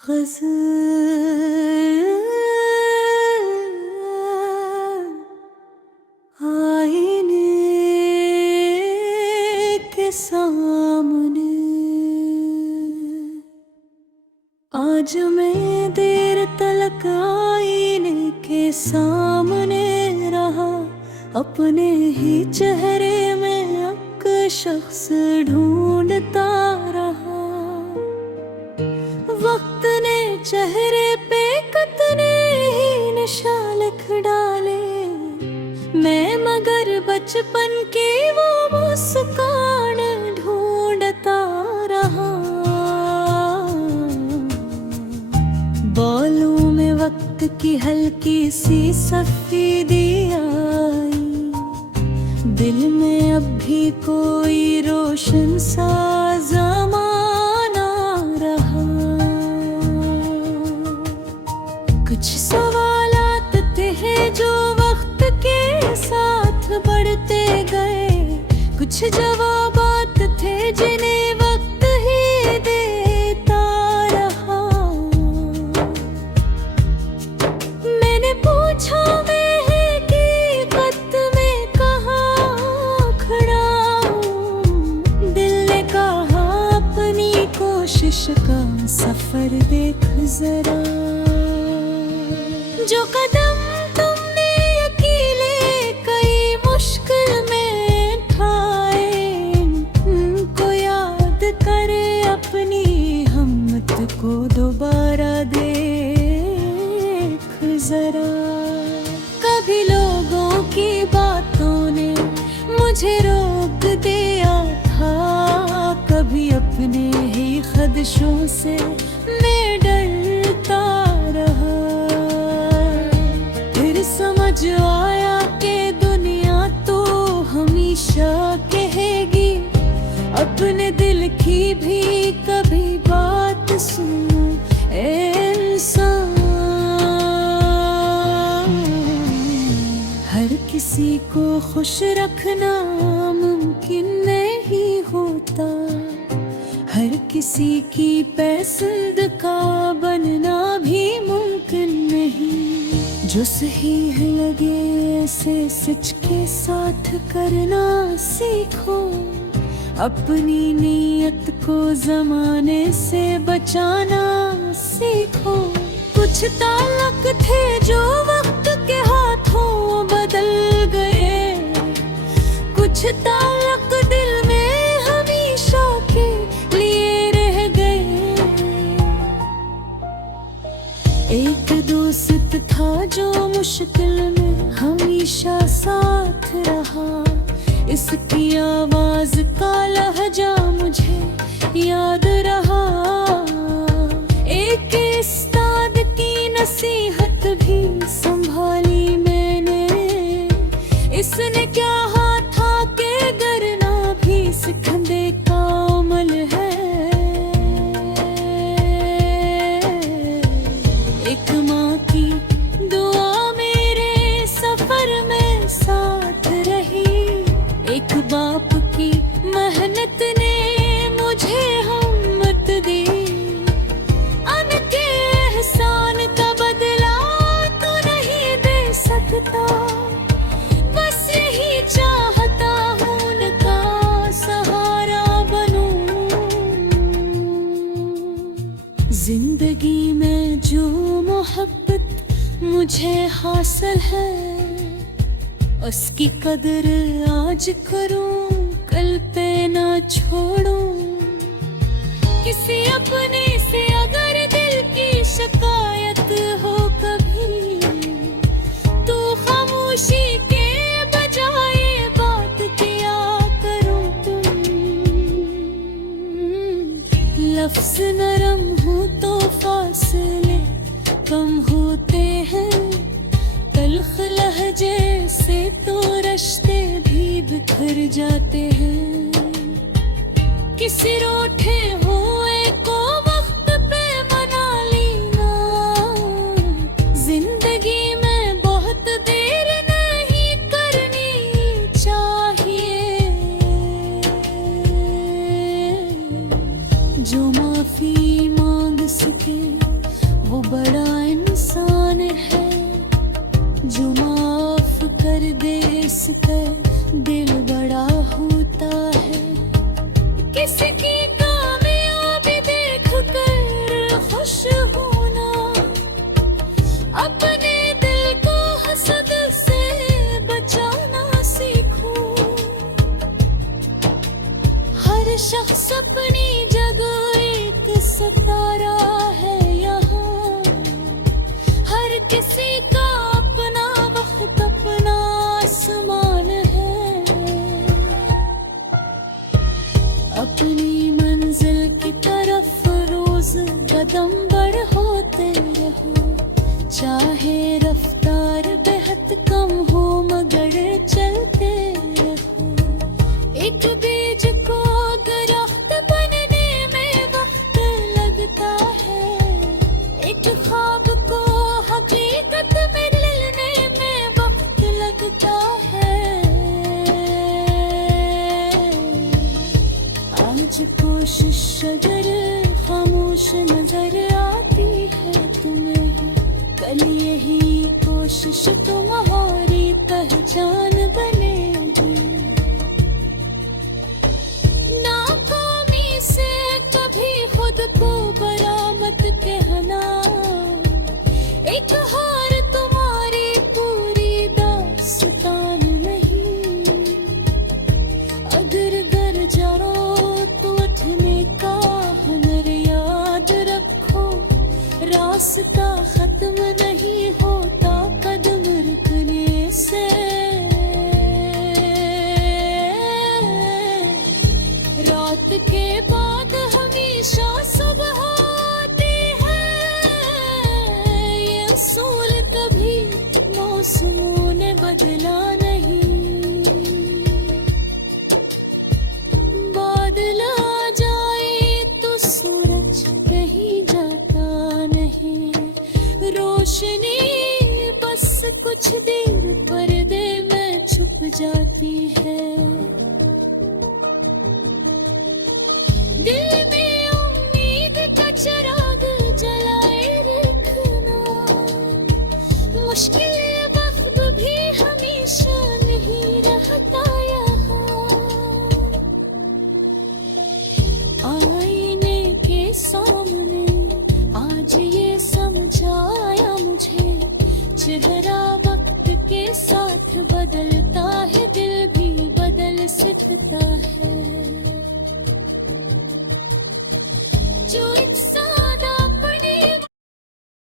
ग़ज़ल आईने के सामने आज मैं देर तलक आईने के सामने रहा, अपने ही चेहरे में एक शख्स ढूंढता रहा। वक्त ने चेहरे पे कितने ही निशान लिख डाले, मैं मगर बचपन की वो मुस्कान ढूंढता रहा। बालों में वक्त की हल्की सी सफेदी आई, दिल में अब भी कोई रोशन सा ज़माना रहा। कुछ सवालात थे जो वक्त के साथ बढ़ते गए, कुछ जवाबात थे जिन्हें वक्त ही देता रहा। मैंने पूछा मैं हकीकत में कहाँ खड़ा हूँ, दिल ने कहा अपनी कोशिश का सफर देख जरा। जो कदम तुमने अकेले कई मुश्किल में ठाए, उनको याद करे अपनी हिम्मत को दोबारा देख जरा। कभी लोगों की बातों ने मुझे रोक दिया था, कभी अपने ही खदशों से मैं डरता रहा। फिर समझ आया कि दुनिया तो हमेशा कहेगी, अपने दिल की भी कभी बात सुनो ए इंसान। हर किसी को खुश रखना मुमकिन नहीं होता, हर किसी की पसंद का बनना भी मुमकिन नहीं। जो सही लगे ऐसे सच के साथ करना सीखो, अपनी नीयत को जमाने से बचाना सीखो। कुछ ताल्लुक थे जो वक्त के हाथों बदल गए, कुछ ताल्लुक दिल में हमेशा के लिए रह गए। एक दोस्त था जो मुश्किल में हमेशा साथ रहा, इसकी आवाज का लहजा मुझे याद रहा। एक उस्ताद की नसीहत भी संभाली मैंने, इसने क्या था कि डरना भी सिखने का अमल है। एक माँ की दुआ मेरे सफर में साथ रही, एक बाप की मेहनत ने मुझे हिम्मत दी। उनके एहसान का बदला तो नहीं दे सकता, बस यही चाहता हूँ उनका सहारा बनूं। जिंदगी में जो मोहब्बत मुझे हासिल है, उसकी कदर आज करूं, कल पे ना छोड़ूं। किसी अपने से अगर दिल की शिकायत हो कभी, तो खामोशी के बजाय बात किया करो तुम। लफ्ज़ नरम हो तो फासले कम होते हैं, तल्ख लहजे से तो रिश्ते भी बिखर जाते हैं। किसी रूठे हुए को वक्त कर दिल बड़ा होता है। किसी की कामयाबी देख कर खुश होना, अपने दिल को हसद से बचाना सीखो। हर शख्स अपनी जगह एक सितारा है यहाँ, हर किसी का अपना वक्त अपना आसमान है। अपनी मंजिल की तरफ रोज कदम बढ़ाते रहो, चाहे रफ्तार बेहद कम हो मगर चलते रहो। एक बीज को दरख्त बनने में वक्त लगता है, एक ख्वाब को हकीकत में ढलने में वक्त लगता है। आज कोशिश अगर खामोश नजर आती है तुम्हें, कल यही कोशिश तुम्हारी पहचान बनेगी। नाकामी से कभी खुद को बरामद कहना, एक हार तुम्हारी पूरी दास्तान नहीं। अगर गर जाओ तो उठने का हुनर याद रखो, रास्ता खत्म नहीं होता कदम रुकने से। रात के बाद हमेशा सुबह आती है, ये असूल कभी मौसमों ने बदला नहीं। बादल आ जाए तो सूरज कहीं जाता नहीं, रोशनी बस कुछ देर पर्दे में छुप जाती है। दिल में उम्मीद का चराग